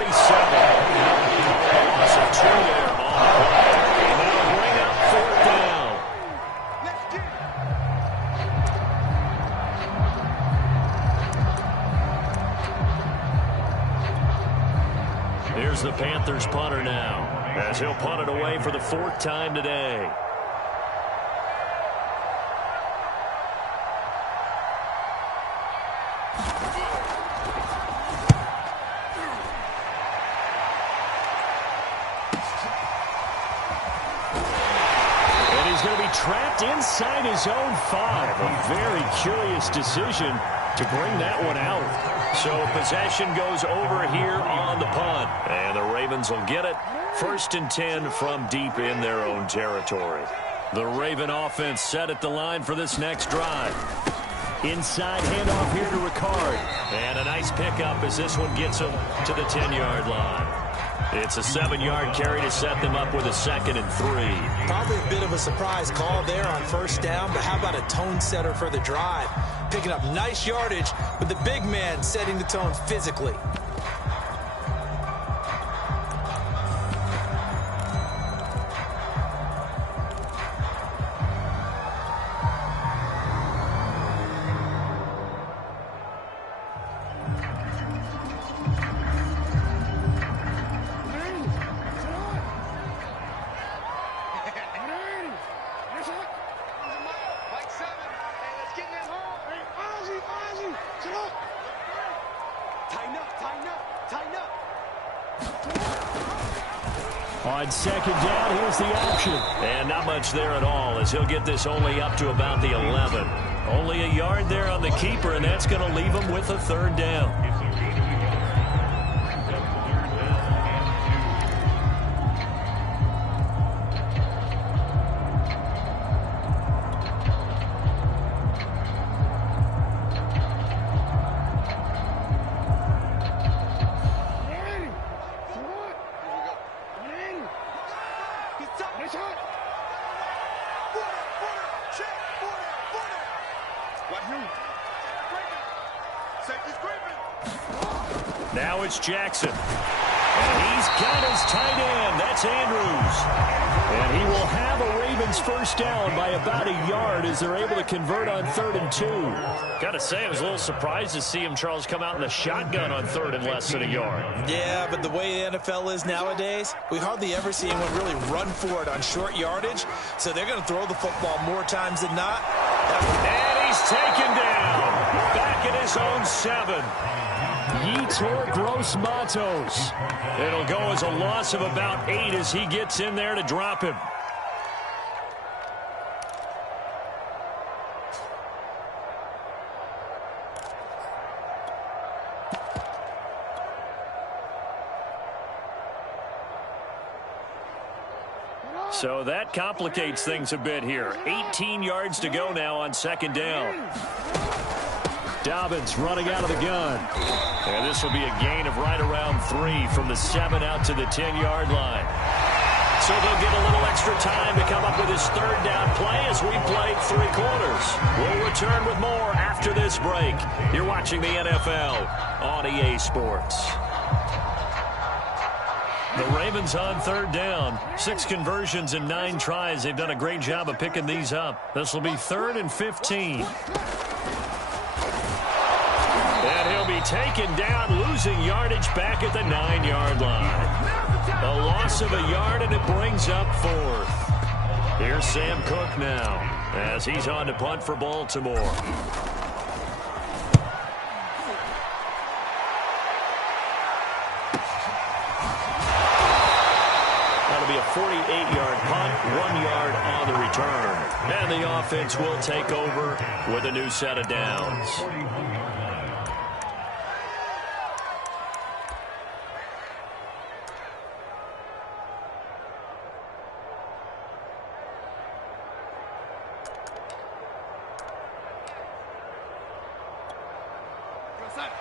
A loss of 2 there on the play. And that'll bring up 4th down. Here's the Panthers punter now, as he'll punt it away for the 4th time today. Trapped inside his own 5. A very curious decision to bring that one out. So possession goes over here on the punt. And the Ravens will get it. 1st and 10 from deep in their own territory. The Raven offense set at the line for this next drive. Inside handoff here to Ricard. And a nice pickup as this one gets him to the 10-yard line. It's a 7-yard carry to set them up with a 2nd and 3. Probably a bit of a surprise call there on 1st down, but how about a tone setter for the drive? Picking up nice yardage with the big man setting the tone physically. On 2nd down, here's the option. And not much there at all, as he'll get this only up to about the 11. Only a yard there on the keeper, and that's going to leave him with a 3rd down. Now it's Jackson. And he's got his tight end. That's Andrews. And he will have a Ravens first down by about a yard as they're able to convert on 3rd and 2. Got to say, I was a little surprised to see him, Charles, come out in the shotgun on 3rd and less than a yard. Yeah, but the way the NFL is nowadays, we hardly ever see anyone really run for it on short yardage. So they're going to throw the football more times than not. And he's taken down. Back at his own 7. Yetur Gross-Matos. It'll go as a loss of about 8 as he gets in there to drop him. So that complicates things a bit here. 18 yards to go now on 2nd down. Dobbins running out of the gun. And this will be a gain of right around 3 from the 7 out to the 10-yard line. So they'll get a little extra time to come up with his 3rd down play as we play 3 quarters. We'll return with more after this break. You're watching the NFL on EA Sports. The Ravens on 3rd down. 6 conversions and 9 tries. They've done a great job of picking these up. This will be 3rd and 15. And he'll be taken down, losing yardage back at the 9-yard line. A loss of a yard, and it brings up 4th. Here's Sam Cook now as he's on to punt for Baltimore. That'll be a 48-yard punt, 1 yard on the return. And the offense will take over with a new set of downs.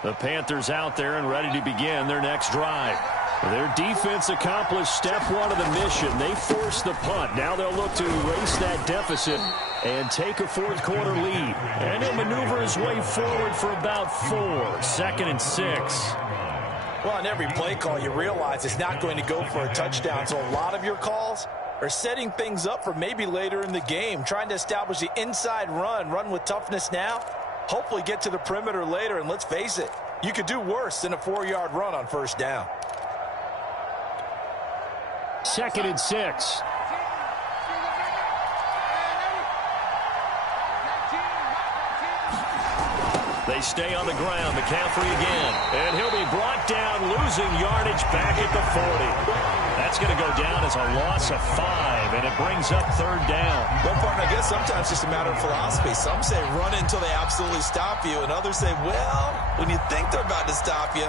The Panthers out there and ready to begin their next drive. Their defense accomplished step 1 of the mission. They forced the punt. Now they'll look to erase that deficit and take a 4th quarter lead. And he'll maneuver his way forward for about 4. 2nd and 6. Well, on every play call, you realize it's not going to go for a touchdown. So a lot of your calls are setting things up for maybe later in the game, trying to establish the inside run with toughness now. Hopefully get to the perimeter later, and let's face it, you could do worse than a 4-yard run on 1st down. 2nd and 6. They stay on the ground. McCaffrey again. And he'll be brought down, losing yardage back at the 40. That's going to go down as a loss of 5, and it brings up 3rd down. Well, partner, I guess sometimes it's just a matter of philosophy. Some say run until they absolutely stop you, and others say, well, when you think they're about to stop you,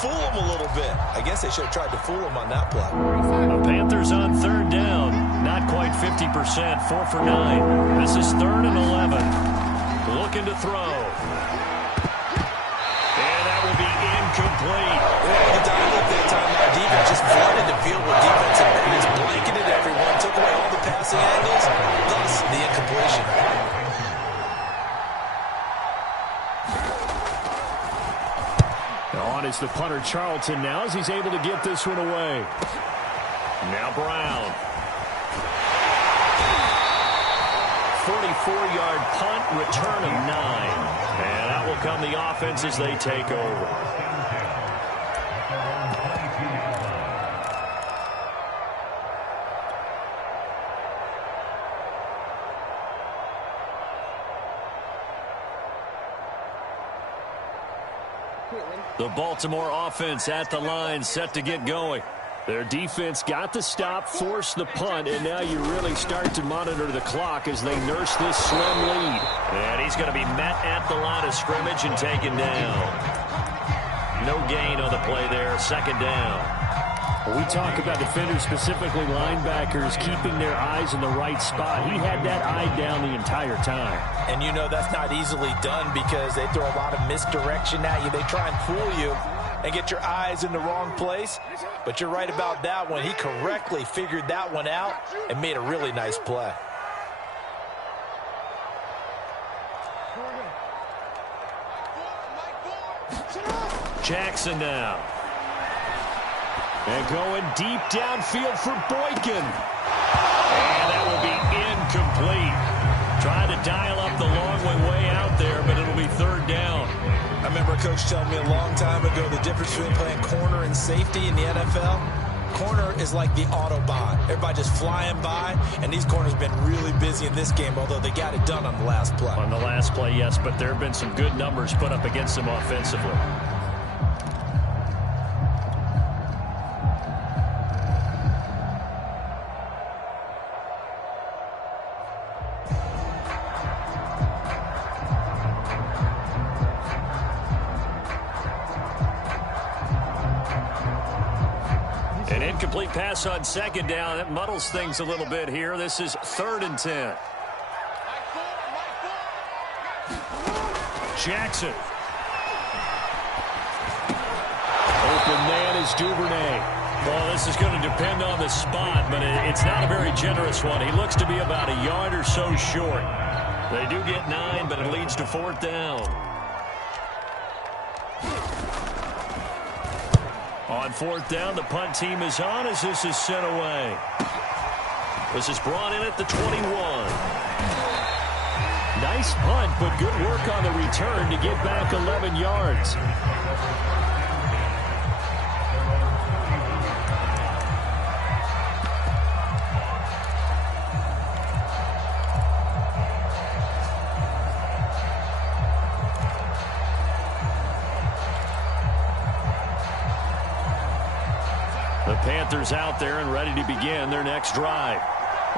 fool them a little bit. I guess they should have tried to fool them on that play. The Panthers on 3rd down. Not quite 50%. 4 for 9. This is 3rd and 11. Looking to throw. And that will be incomplete. Yeah, the dialogue that time, our defense just flooded the field with defensive ends, blanketed everyone, took away all the passing angles, thus the incompletion. On is the punter Charlton now as he's able to get this one away. Now Brown. 44-yard punt, return of 9. And that will come the offense as they take over. The Baltimore offense at the line, set to get going. Their defense got the stop, forced the punt, and now you really start to monitor the clock as they nurse this slim lead. And he's going to be met at the line of scrimmage and taken down. No gain on the play there, 2nd down. When we talk about defenders, specifically linebackers, keeping their eyes in the right spot, he had that eye down the entire time. And you know that's not easily done because they throw a lot of misdirection at you. They try and fool you and get your eyes in the wrong place. But you're right about that one. He correctly figured that one out and made a really nice play. Jackson now. And going deep downfield for Boykin. And that will be incomplete. Trying to dial up the long way out there, but it'll be third down. I remember a coach telling me a long time ago the difference between playing corner and safety in the NFL. Corner is like the Autobahn. Everybody just flying by, and these corners have been really busy in this game, although they got it done on the last play. On the last play, yes, but there have been some good numbers put up against them offensively. An incomplete pass on second down. That muddles things a little bit here. This is 3rd and 10. Jackson. Open man is Duvernay. Well, this is going to depend on the spot, but it's not a very generous one. He looks to be about a yard or so short. They do get 9, but it leads to 4th down. On 4th down, the punt team is on as this is sent away. This is brought in at the 21. Nice punt, but good work on the return to get back 11 yards. The Panthers out there and ready to begin their next drive.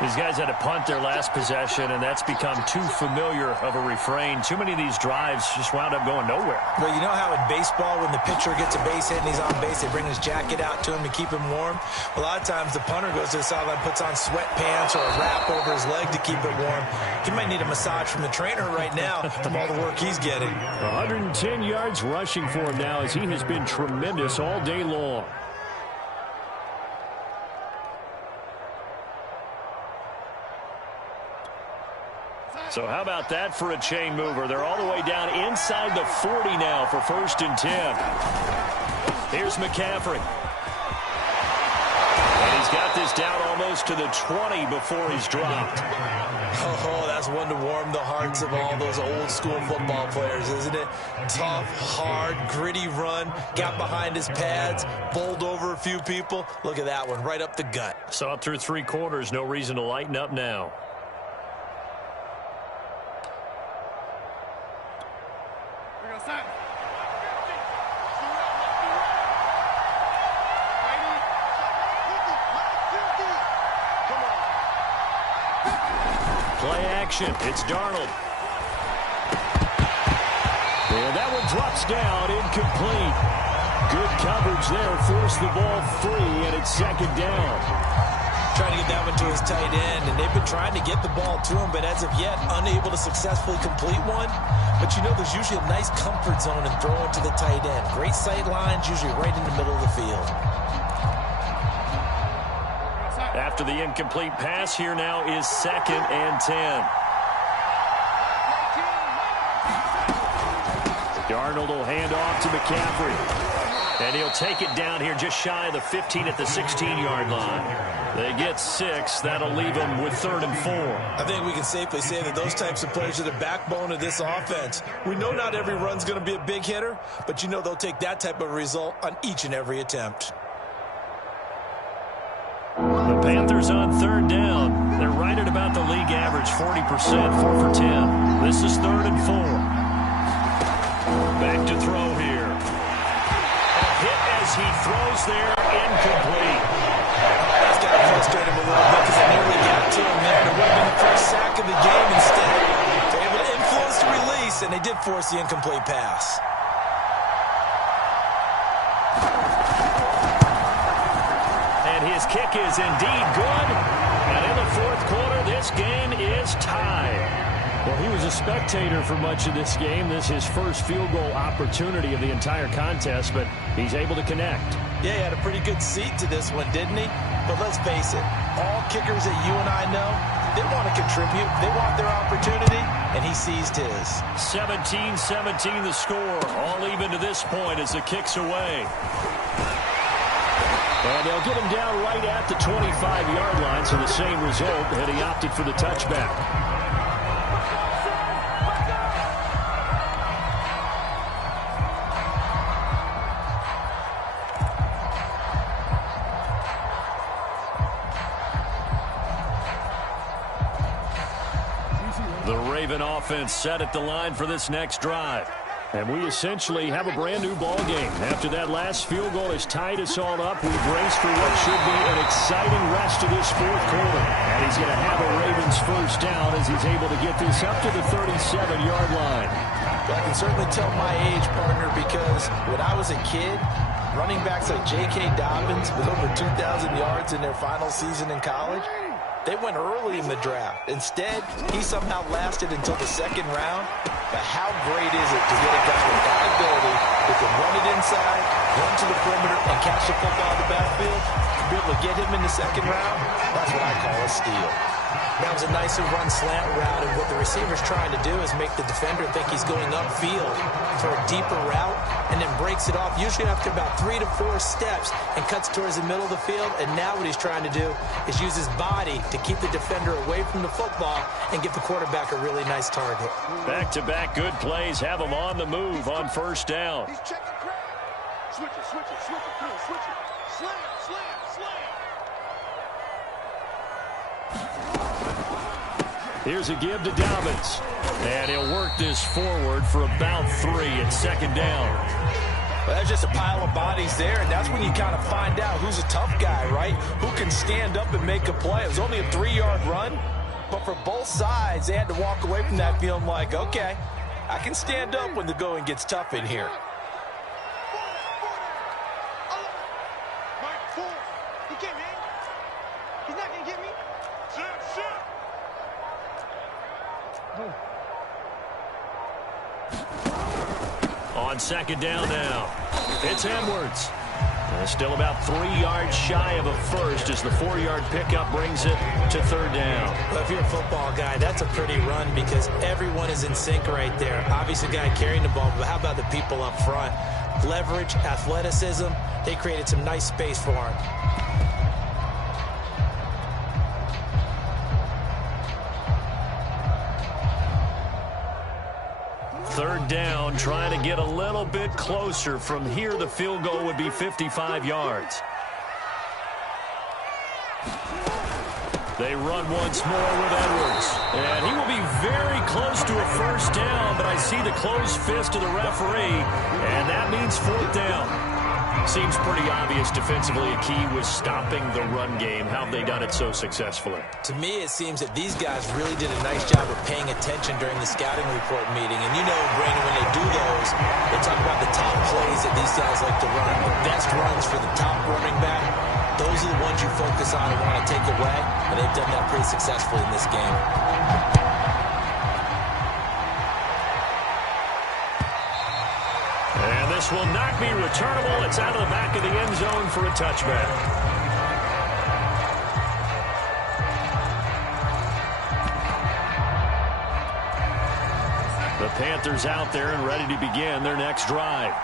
These guys had to punt their last possession, and that's become too familiar of a refrain. Too many of these drives just wound up going nowhere. Well, you know how in baseball, when the pitcher gets a base hit and he's on base, they bring his jacket out to him to keep him warm? A lot of times the punter goes to the sideline, puts on sweatpants or a wrap over his leg to keep it warm. He might need a massage from the trainer right now from all the work he's getting. 110 yards rushing for him now as he has been tremendous all day long. So how about that for a chain mover? They're all the way down inside the 40 now for 1st and 10. Here's McCaffrey. And he's got this down almost to the 20 before he's dropped. Oh, that's one to warm the hearts of all those old school football players, isn't it? Tough, hard, gritty run, got behind his pads, bowled over a few people. Look at that one, right up the gut. So up through 3 quarters, no reason to lighten up now. Play action. It's Darnold. And that one drops down, incomplete. Good coverage there. Forced the ball free, and it's 2nd down. Trying to get that one to his tight end, and they've been trying to get the ball to him, but as of yet, unable to successfully complete one. But you know, there's usually a nice comfort zone in throwing to the tight end. Great sight lines, usually right in the middle of the field. After the incomplete pass, here now is 2nd and 10. Darnold will hand off to McCaffrey. And he'll take it down here just shy of the 15 at the 16-yard line. They get 6. That'll leave them with 3rd and 4. I think we can safely say that those types of players are the backbone of this offense. We know not every run's going to be a big hitter, but you know they'll take that type of result on each and every attempt. The Panthers on 3rd down. They're right at about the league average, 40%, 4 for 10. This is 3rd and 4. Back to throw here. A hit as he throws there, incomplete. That's got to frustrate him a little bit because they nearly got to him there. It would have been the first sack of the game instead. They're able to influence the release, and they did force the incomplete pass. His kick is indeed good. And in the 4th quarter, this game is tied. Well, he was a spectator for much of this game. This is his first field goal opportunity of the entire contest, but he's able to connect. Yeah, he had a pretty good seat to this one, didn't he? But let's face it, all kickers that you and I know, They want to contribute. They want their opportunity, and he seized his. 17-17 the score. All even to this point as the kick's away. And they'll get him down right at the 25-yard line, so the same result, and he opted for the touchback. The Raven offense set at the line for this next drive. And we essentially have a brand-new ball game. After that last field goal has tied us all up, we brace for what should be an exciting rest of this fourth quarter. And he's going to have a Ravens first down as he's able to get this up to the 37-yard line. Well, I can certainly tell my age, partner, because when I was a kid, running backs like J.K. Dobbins with over 2,000 yards in their final season in college, they went early in the draft. Instead, he somehow lasted until the second round. But how great is it to get a guy with that ability that can run it inside, run to the perimeter, and catch the football in the backfield? To be able to get him in the second round, that's what I call a steal. That was a nicely run slant route, and what the receiver's trying to do is make the defender think he's going upfield for a deeper route, and then breaks it off, usually after about 3 to 4 steps, and cuts towards the middle of the field. And now what he's trying to do is use his body to keep the defender away from the football and give the quarterback a really nice target. Back-to-back good plays have him on the move on first down. He's checking crowd. Switch it, switch it, switch it, come on, switch it. Slam, slam, slam. Here's a give to Dobbins. And he'll work this forward for about 3 at second down. Well, that's just a pile of bodies there, and that's when you kind of find out who's a tough guy, right? Who can stand up and make a play. It was only a 3-yard run, but for both sides, they had to walk away from that feeling like, okay, I can stand up when the going gets tough in here. Mike, 4. He can't hang. He's not going to get me. Shit. On second down now, it's Edwards. Still about 3 yards shy of a first as the 4-yard pickup brings it to third down. Well, if you're a football guy, that's a pretty run because everyone is in sync right there. Obviously, a guy carrying the ball, but how about the people up front? Leverage, athleticism, they created some nice space for him. Third down, trying to get a little bit closer. From here, the field goal would be 55 yards. They run once more with Edwards. And he will be very close to a first down, but I see the closed fist of the referee, and that means fourth down. Seems pretty obvious defensively a key was stopping the run game. How have they done it so successfully? To me, it seems that these guys really did a nice job of paying attention during the scouting report meeting. And you know, Brandon, when they do those, they talk about the top plays that these guys like to run. The best runs for the top running back. Those are the ones you focus on and want to take away. And they've done that pretty successfully in this game. And this will not be returnable. It's out of the back of the end zone for a touchback. The Panthers out there and ready to begin their next drive.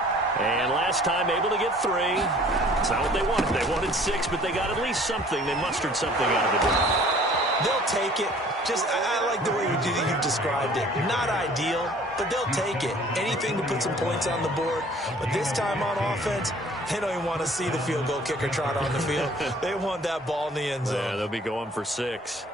And last time able to get 3. It's not what they wanted. They wanted 6, but they got at least something. They mustered something out of the drive. They'll take it. I like the way you've described it. Not ideal, but they'll take it. Anything to put some points on the board. But this time on offense, they don't even want to see the field goal kicker trot on the field. They want that ball in the end zone. Yeah, they'll be going for 6.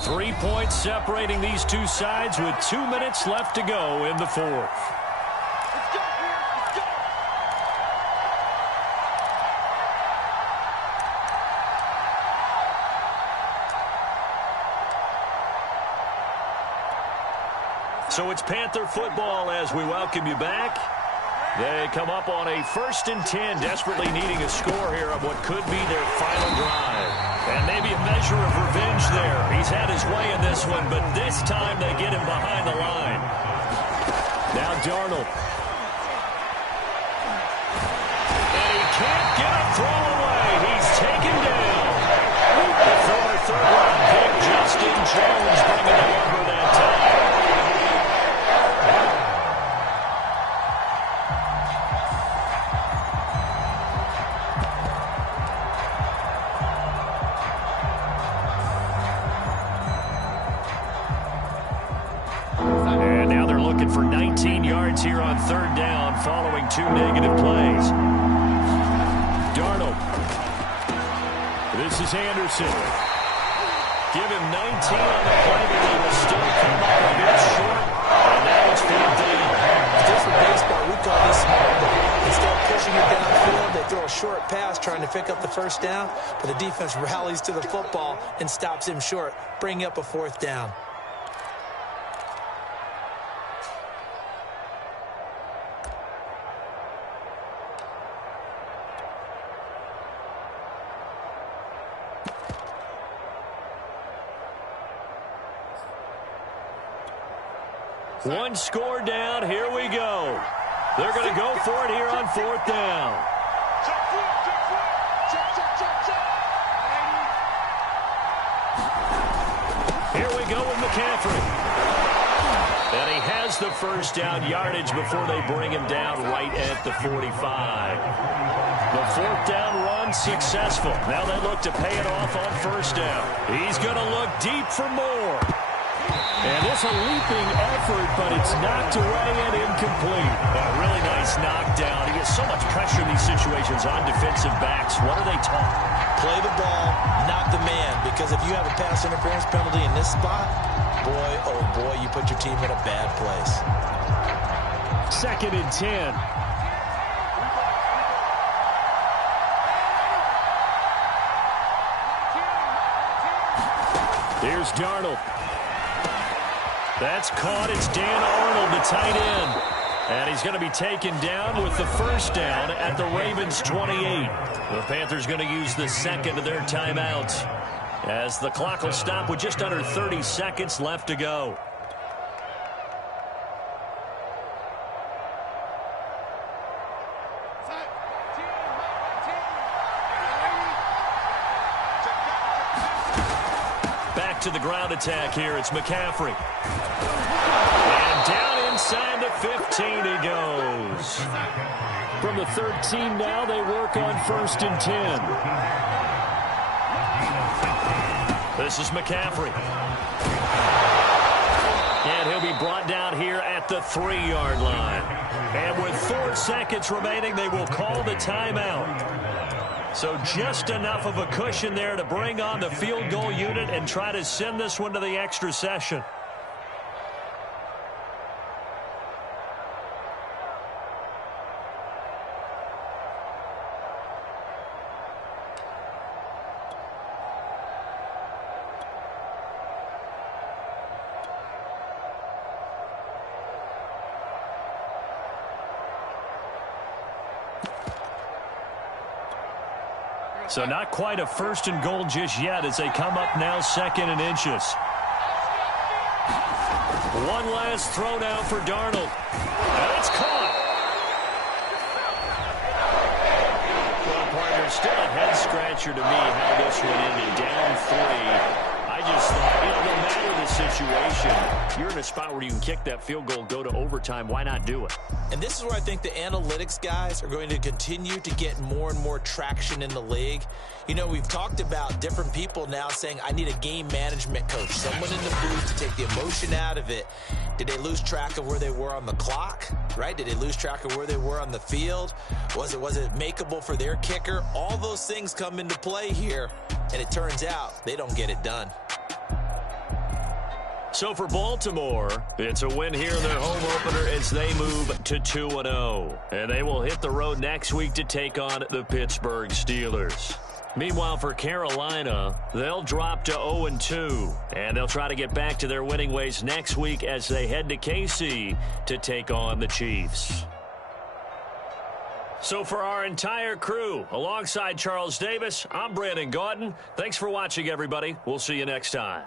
Three points separating these two sides with 2 minutes left to go in the fourth. So it's Panther football as we welcome you back. They come up on a 1st and 10, desperately needing a score here on what could be their final drive. And maybe a measure of revenge there. He's had his way in this one, but this time they get him behind the line. Now Darnold can't get a throw away. He's taken down. The former third-round pick, Justin Jones, bringing the lumber that time. And now they're looking for 19 yards here on third down following 2 negative plays. Darnold. This is Anderson. Give him 19 on the play, but he will still come up a bit short. And now it's 4th down. Just for baseball, we call this small ball. Instead of pushing it downfield, they throw a short pass trying to pick up the first down, but the defense rallies to the football and stops him short, bringing up a 4th down. One score down. Here we go. They're going to go for it here on 4th down. Here we go with McCaffrey. And he has the first down yardage before they bring him down right at the 45. The 4th down run successful. Now they look to pay it off on 1st down. He's going to look deep for more. And it's a leaping effort, but it's knocked away and incomplete. A really nice knockdown. He gets so much pressure in these situations on defensive backs. What are they taught? Play the ball, not the man. Because if you have a pass interference penalty in this spot, boy, oh boy, you put your team in a bad place. 2nd and 10. Here's Darnold. That's caught. It's Dan Arnold, the tight end. And he's going to be taken down with the first down at the Ravens' 28. The Panthers going to use the second of their timeouts as the clock will stop with just under 30 seconds left to go. To the ground attack here. It's McCaffrey. And down inside the 15 he goes. From the 13 now, they work on 1st and 10. This is McCaffrey. And he'll be brought down here at the 3-yard line. And with 4 seconds remaining, they will call the timeout. So just enough of a cushion there to bring on the field goal unit and try to send this one to the extra session. So not quite a 1st and goal just yet as they come up now 2nd and inches. One last throw now for Darnold. That's caught. Well, partner, still a head scratcher to me how this went into down 3. I just thought, no matter the situation, you're in a spot where you can kick that field goal, go to overtime. Why not do it? And this is where I think the analytics guys are going to continue to get more and more traction in the league. You know, we've talked about different people now saying, I need a game management coach, someone in the booth to take the emotion out of it. Did they lose track of where they were on the clock, right? Did they lose track of where they were on the field? Was it makeable for their kicker? All those things come into play here, and it turns out they don't get it done. So for Baltimore, it's a win here in their home opener as they move to 2-0. And they will hit the road next week to take on the Pittsburgh Steelers. Meanwhile, for Carolina, they'll drop to 0-2. And they'll try to get back to their winning ways next week as they head to KC to take on the Chiefs. So for our entire crew, alongside Charles Davis, I'm Brandon Gaudin. Thanks for watching, everybody. We'll see you next time.